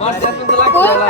¡Más de la